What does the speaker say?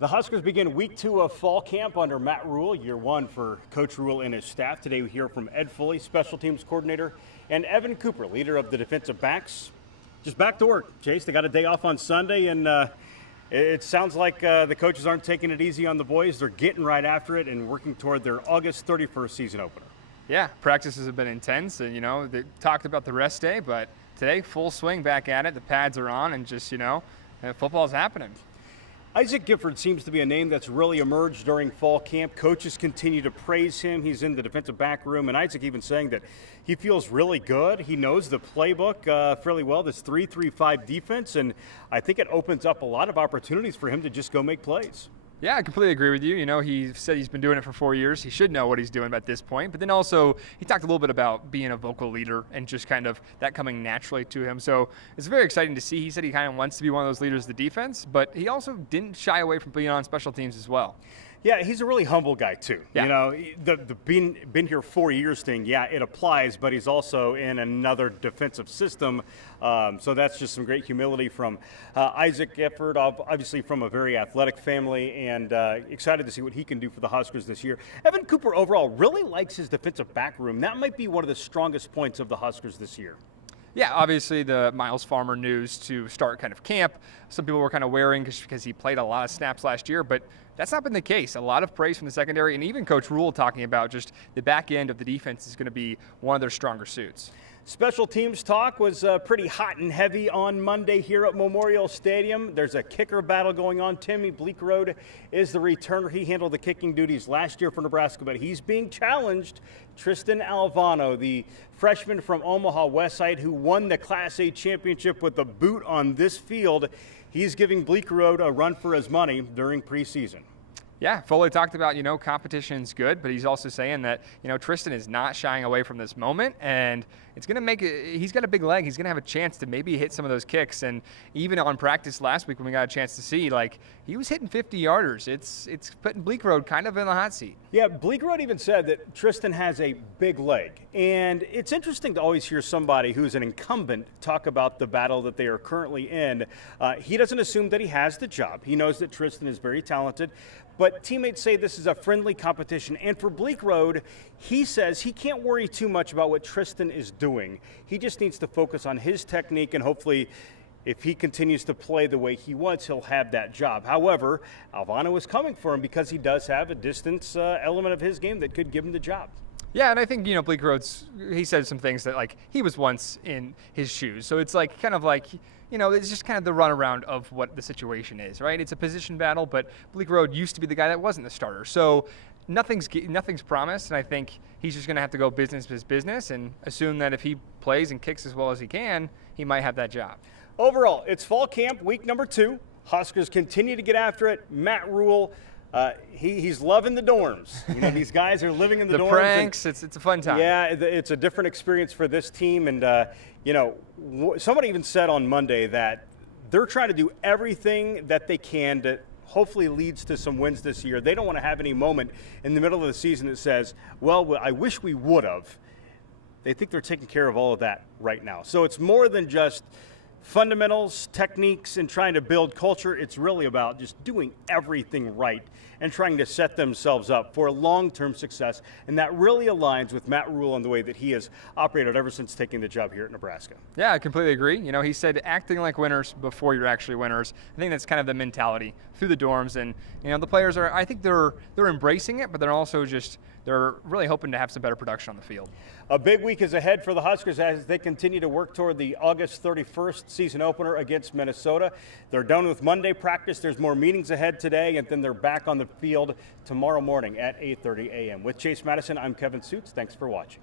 The Huskers begin week 2 of fall camp under Matt Rule, year 1 for Coach Rule and his staff. Today we hear from Ed Foley, special teams coordinator, and Evan Cooper, leader of the defensive backs. Just back to work, Chase. They got a day off on Sunday, and it sounds like the coaches aren't taking it easy on the boys. They're getting right after it and working toward their August 31st season opener. Yeah, practices have been intense, and, they talked about the rest day, but today, full swing back at it. The pads are on, and just, football's happening. Isaac Gifford seems to be a name that's really emerged during fall camp. Coaches continue to praise him. He's in the defensive back room, and Isaac even saying that he feels really good. He knows the playbook fairly well, this 3-3-5 defense, and I think it opens up a lot of opportunities for him to just go make plays. Yeah, I completely agree with you. He said he's been doing it for 4 years. He should know what he's doing at this point. But then also, he talked a little bit about being a vocal leader and just kind of that coming naturally to him. So it's very exciting to see. He said he kind of wants to be one of those leaders of the defense, but he also didn't shy away from being on special teams as well. Yeah, he's a really humble guy, too. Yeah. The been here 4 years thing, yeah, it applies, but he's also in another defensive system. So that's just some great humility from Isaac Gifford, obviously from a very athletic family, and excited to see what he can do for the Huskers this year. Evan Cooper overall really likes his defensive back room. That might be one of the strongest points of the Huskers this year. Yeah, obviously the Miles Farmer news to start kind of camp. Some people were kind of wearing because he played a lot of snaps last year, but that's not been the case. A lot of praise from the secondary, and even Coach Rule talking about just the back end of the defense is going to be one of their stronger suits. Special teams talk was pretty hot and heavy on Monday here at Memorial Stadium. There's a kicker battle going on. Timmy Bleekrode is the returner. He handled the kicking duties last year for Nebraska, but he's being challenged. Tristan Alvano, the freshman from Omaha Westside who won the Class A championship with a boot on this field, he's giving Bleekrode a run for his money during preseason. Yeah, Foley talked about, competition's good, but he's also saying that, Tristan is not shying away from this moment, and it's going to make it, he's got a big leg. He's going to have a chance to maybe hit some of those kicks. And even on practice last week when we got a chance to see, he was hitting 50-yarders. It's putting Bleekrode kind of in the hot seat. Yeah, Bleekrode even said that Tristan has a big leg. And it's interesting to always hear somebody who's an incumbent talk about the battle that they are currently in. He doesn't assume that he has the job. He knows that Tristan is very talented. But teammates say this is a friendly competition. And for Bleekrode, he says he can't worry too much about what Tristan is doing. He just needs to focus on his technique, and hopefully if he continues to play the way he wants, he'll have that job. However, Alvano is coming for him because he does have a distance element of his game that could give him the job. Yeah, and I think, he said some things that, he was once in his shoes. So it's it's just kind of the runaround of what the situation is, right? It's a position battle, but Bleekrode used to be the guy that wasn't the starter. So nothing's promised, and I think he's just going to have to go business is business and assume that if he plays and kicks as well as he can, he might have that job. Overall, it's fall camp, week number 2. Huskers continue to get after it. Matt Rule, he's loving the dorms. These guys are living in the dorms. The pranks, it's a fun time. Yeah, it's a different experience for this team. And, somebody even said on Monday that they're trying to do everything that they can to hopefully leads to some wins this year. They don't want to have any moment in the middle of the season that says, well, I wish we would have. They think they're taking care of all of that right now. So it's more than just fundamentals, techniques, and trying to build culture. It's really about just doing everything right and trying to set themselves up for long-term success. And that really aligns with Matt Rule and the way that he has operated ever since taking the job here at Nebraska. Yeah, I completely agree. He said acting like winners before you're actually winners. I think that's kind of the mentality through the dorms. And, the players I think they're embracing it, but they're also they're really hoping to have some better production on the field. A big week is ahead for the Huskers as they continue to work toward the August 31st season opener against Minnesota. They're done with Monday practice. There's more meetings ahead today, and then they're back on the field tomorrow morning at 8:30 a.m. With Chase Matteson, I'm Kevin Sjuts. Thanks for watching.